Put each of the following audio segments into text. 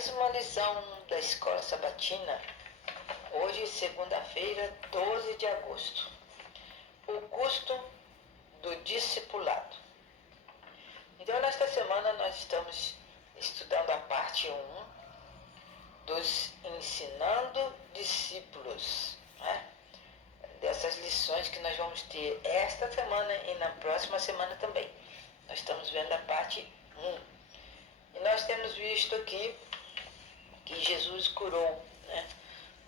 mais uma lição da Escola Sabatina. Hoje, segunda-feira, 12 de agosto. O custo do discipulado. Então, nesta semana, nós estamos estudando a parte 1 dos ensinando discípulos, né? Dessas lições que nós vamos ter esta semana e na próxima semana também. Nós estamos vendo a parte 1. E nós temos visto aqui que Jesus curou, né,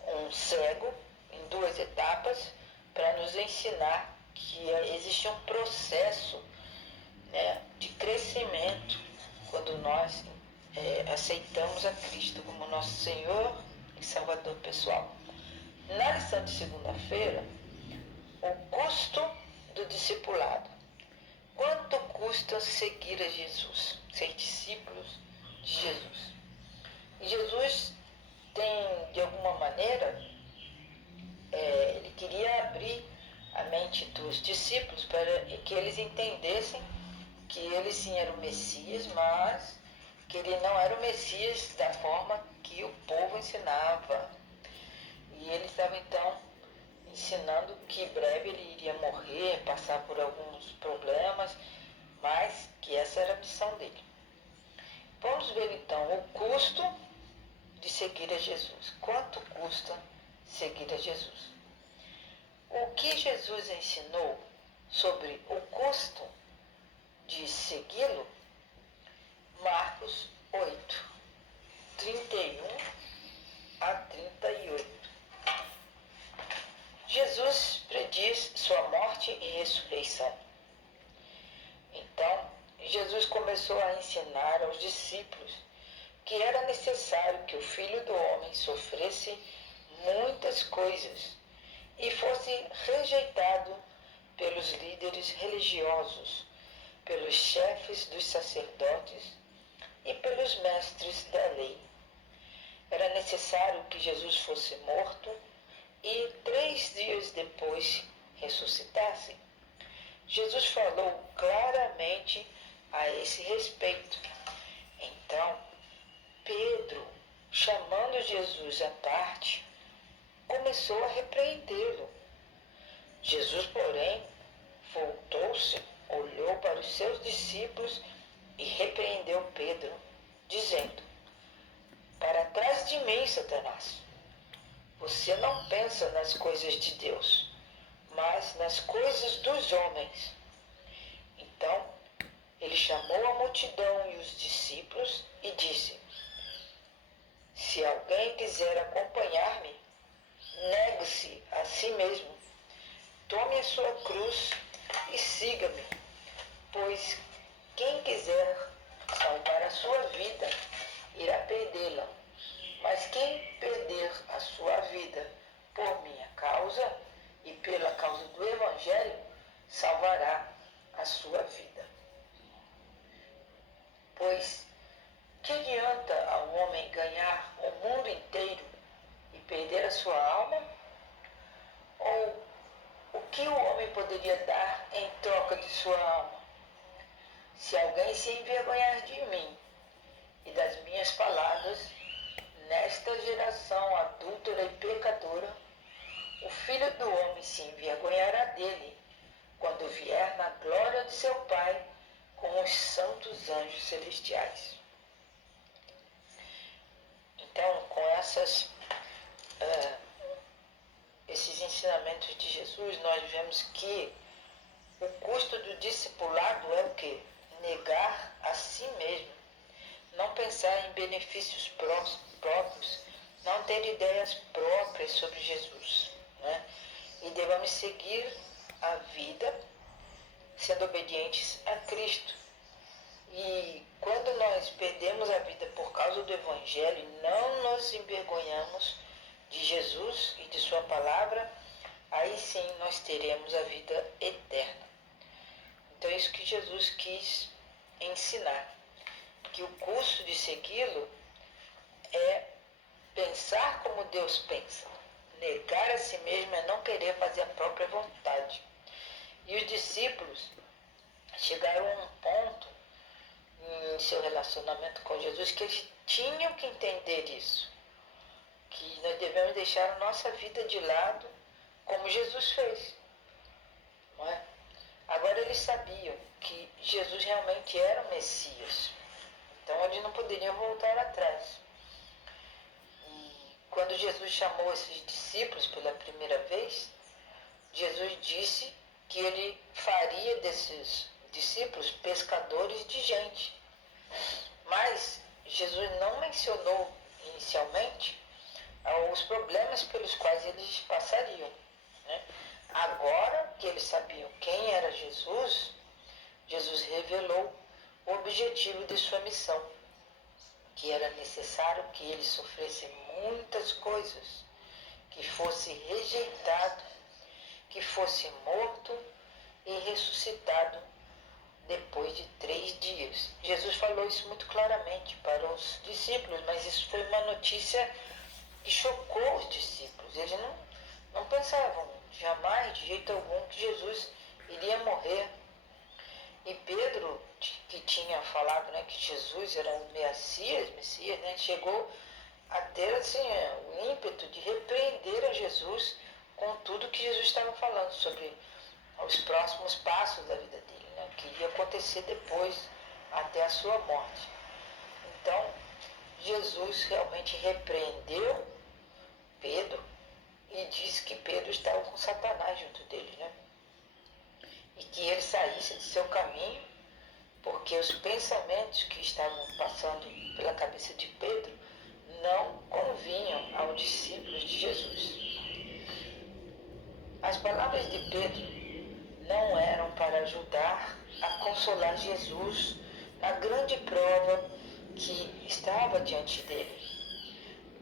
um cego em 2 etapas para nos ensinar que existe um processo, né, de crescimento quando nós aceitamos a Cristo como nosso Senhor e Salvador pessoal. Na lição de segunda-feira, o custo do discipulado. Quanto custa seguir a Jesus, ser discípulos de Jesus? E Jesus tem, de alguma maneira, ele queria abrir a mente dos discípulos para que eles entendessem que ele sim era o Messias, mas que ele não era o Messias da forma que o povo ensinava. E ele estava então ensinando que em breve ele iria morrer, passar por alguns problemas, mas que essa era a missão dele. Vamos ver então o custo de seguir a Jesus. Quanto custa seguir a Jesus? O que Jesus ensinou sobre o custo de segui-lo? Marcos 8, 31 a 38. Jesus prediz sua morte e ressurreição. Então, Jesus começou a ensinar aos discípulos que era necessário que o Filho do Homem sofresse muitas coisas e fosse rejeitado pelos líderes religiosos, pelos chefes dos sacerdotes e pelos mestres da lei. Era necessário que Jesus fosse morto e 3 dias depois ressuscitasse. Jesus falou claramente a esse respeito. Então, Pedro, chamando Jesus à parte, começou a repreendê-lo. Jesus, porém, voltou-se, olhou para os seus discípulos e repreendeu Pedro, dizendo: "Para trás de mim, Satanás. Você não pensa nas coisas de Deus, mas nas coisas dos homens." Então, ele chamou a multidão e os discípulos e disse: "Se alguém quiser acompanhar-me, negue-se a si mesmo, tome a sua cruz e siga-me, pois quem quiser salvar a sua vida, irá perdê-la. Mas quem perder a sua vida por minha causa e pela causa do Evangelho, salvará a sua vida. Pois que adianta ao homem ganhar o mundo inteiro e perder a sua alma? Ou o que o homem poderia dar em troca de sua alma? Se alguém se envergonhar de mim e das minhas palavras, nesta geração adúltera e pecadora, o Filho do Homem se envergonhará dele, quando vier na glória de seu Pai com os santos anjos celestiais." Então, com esses ensinamentos de Jesus, nós vemos que o custo do discipulado é o quê? Negar a si mesmo, não pensar em benefícios próprios, não ter ideias próprias sobre Jesus, né? E devemos seguir a vida sendo obedientes a Cristo. E quando nós perdemos a vida por causa do Evangelho e não nos envergonhamos de Jesus e de sua palavra, aí sim nós teremos a vida eterna. Então é isso que Jesus quis ensinar, que o custo de segui-lo é pensar como Deus pensa. Negar a si mesmo é não querer fazer a própria vontade. E os discípulos chegaram a um ponto em seu relacionamento com Jesus que eles tinham que entender isso, que nós devemos deixar a nossa vida de lado, como Jesus fez, não é? Agora eles sabiam que Jesus realmente era o Messias, então eles não poderiam voltar atrás. E quando Jesus chamou esses discípulos pela primeira vez, Jesus disse que ele faria desses discípulos pescadores de gente. Mas Jesus não mencionou inicialmente os problemas pelos quais eles passariam, né? Agora que eles sabiam quem era Jesus, Jesus revelou o objetivo de sua missão, que era necessário que ele sofresse muitas coisas, que fosse rejeitado, que fosse morto e ressuscitado depois de 3 dias. Jesus falou isso muito claramente para os discípulos, mas isso foi uma notícia que chocou os discípulos. Eles não pensavam jamais, de jeito algum, que Jesus iria morrer. E Pedro, que tinha falado, né, que Jesus era o Messias, né, chegou a ter assim, o ímpeto de repreender a Jesus com tudo que Jesus estava falando sobre os próximos passos da vida dele, né, o que ia acontecer depois, até a sua morte. Então, Jesus realmente repreendeu Pedro e disse que Pedro estava com Satanás junto dele, né? E que ele saísse do seu caminho, porque os pensamentos que estavam passando pela cabeça de Pedro não convinham aos discípulos de Jesus. As palavras de Pedro não eram para ajudar a consolar Jesus na grande prova que estava diante dele.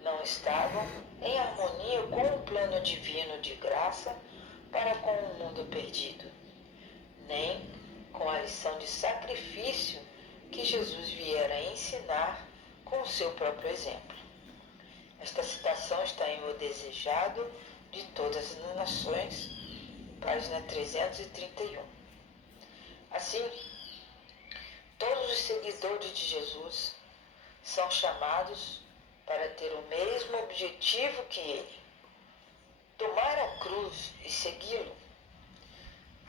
Não estavam em harmonia com o plano divino de graça para com o mundo perdido, nem com a lição de sacrifício que Jesus viera ensinar com o seu próprio exemplo. Esta citação está em O Desejado de Todas as Nações, página 331. Assim, todos os seguidores de Jesus são chamados para ter o mesmo objetivo que ele: tomar a cruz e segui-lo.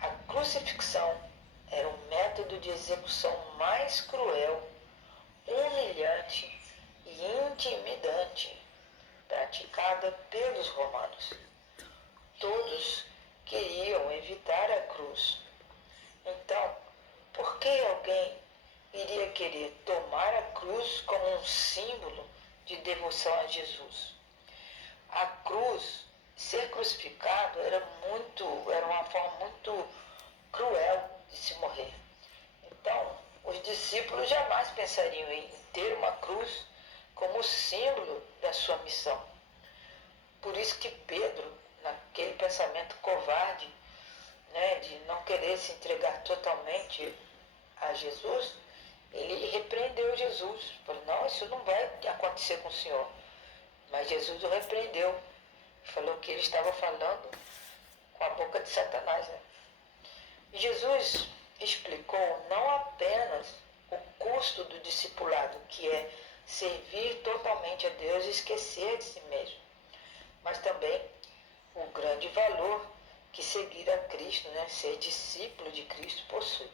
A crucifixão era o método de execução mais cruel, humilhante e intimidante praticada pelos romanos. Todos queriam evitar a cruz. Então, por que alguém iria querer tomar a cruz como um símbolo de devoção a Jesus? A cruz, ser crucificado, era uma forma muito cruel de se morrer. Então, os discípulos jamais pensariam em ter uma cruz como símbolo da sua missão. Por isso que Pedro, naquele pensamento covarde, né, de não querer se entregar totalmente a Jesus, ele repreendeu Jesus. Falou: não, isso não vai acontecer com o Senhor. Mas Jesus o repreendeu. Falou que ele estava falando com a boca de Satanás, né? Jesus explicou não apenas o custo do discipulado, que é servir totalmente a Deus e esquecer de si mesmo, mas também o grande valor que seguir a Cristo, né, ser discípulo de Cristo, possui.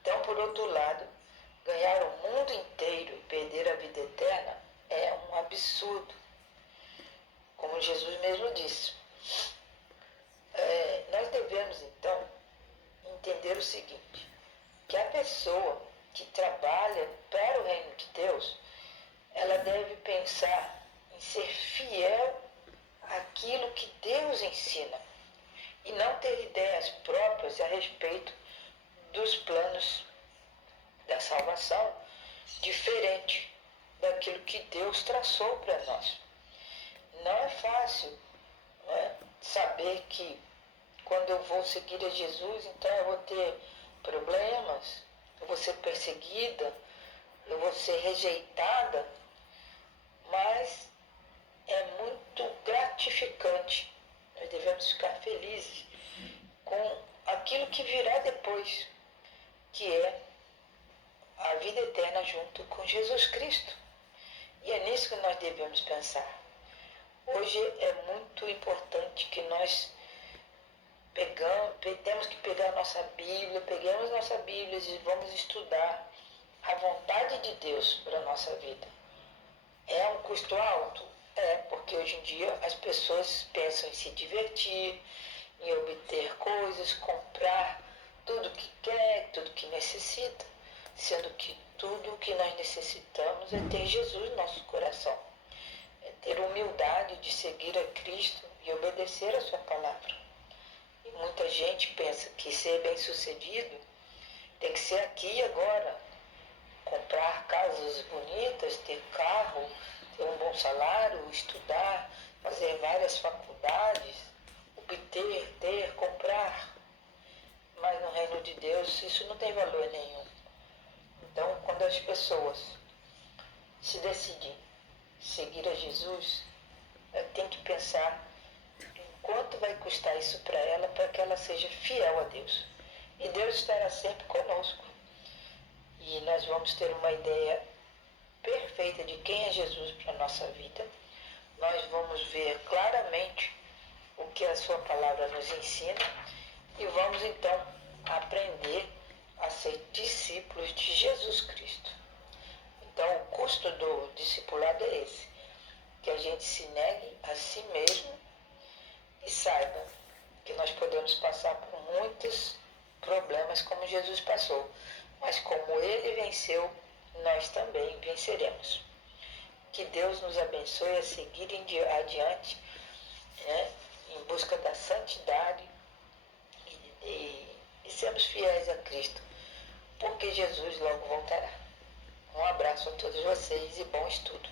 Então, por outro lado, ganhar o mundo inteiro e perder a vida eterna é um absurdo. Como Jesus mesmo disse, nós devemos então entender o seguinte: que a pessoa que trabalha para o reino de Deus, ela deve pensar em ser fiel àquilo que Deus ensina e não ter ideias próprias a respeito dos planos da salvação diferente daquilo que Deus traçou para nós. Não é fácil, né, saber que quando eu vou seguir a Jesus, então eu vou ter problemas, eu vou ser perseguida, eu vou ser rejeitada, mas é muito gratificante. Nós devemos ficar felizes com aquilo que virá depois, que é a vida eterna junto com Jesus Cristo. E é nisso que nós devemos pensar. Hoje é muito importante que nós temos que pegar peguemos nossa Bíblia e vamos estudar a vontade de Deus para a nossa vida. É um custo alto? É, porque hoje em dia as pessoas pensam em se divertir, em obter coisas, comprar tudo que quer, tudo que necessita, sendo que tudo o que nós necessitamos é ter Jesus no nosso coração, é ter humildade de seguir a Cristo e obedecer a sua palavra. E muita gente pensa que ser bem-sucedido tem que ser aqui e agora, comprar casas bonitas, ter carro, ter um bom salário, estudar, fazer várias faculdades, comprar. Mas no reino de Deus isso não tem valor nenhum. Então, quando as pessoas se decidem seguir a Jesus, tem que pensar em quanto vai custar isso para ela, para que ela seja fiel a Deus. E Deus estará sempre conosco. E nós vamos ter uma ideia perfeita de quem é Jesus para a nossa vida. Nós vamos ver claramente o que a sua palavra nos ensina e vamos então aprender a ser discípulos de Jesus Cristo. Então o custo do discipulado é esse, que a gente se negue a si mesmo e saiba que nós podemos passar por muitos problemas como Jesus passou, mas como ele venceu, nós também venceremos. Que Deus nos abençoe a seguir adiante, né, em busca da santidade e sermos fiéis a Cristo, porque Jesus logo voltará. Um abraço a todos vocês e bom estudo.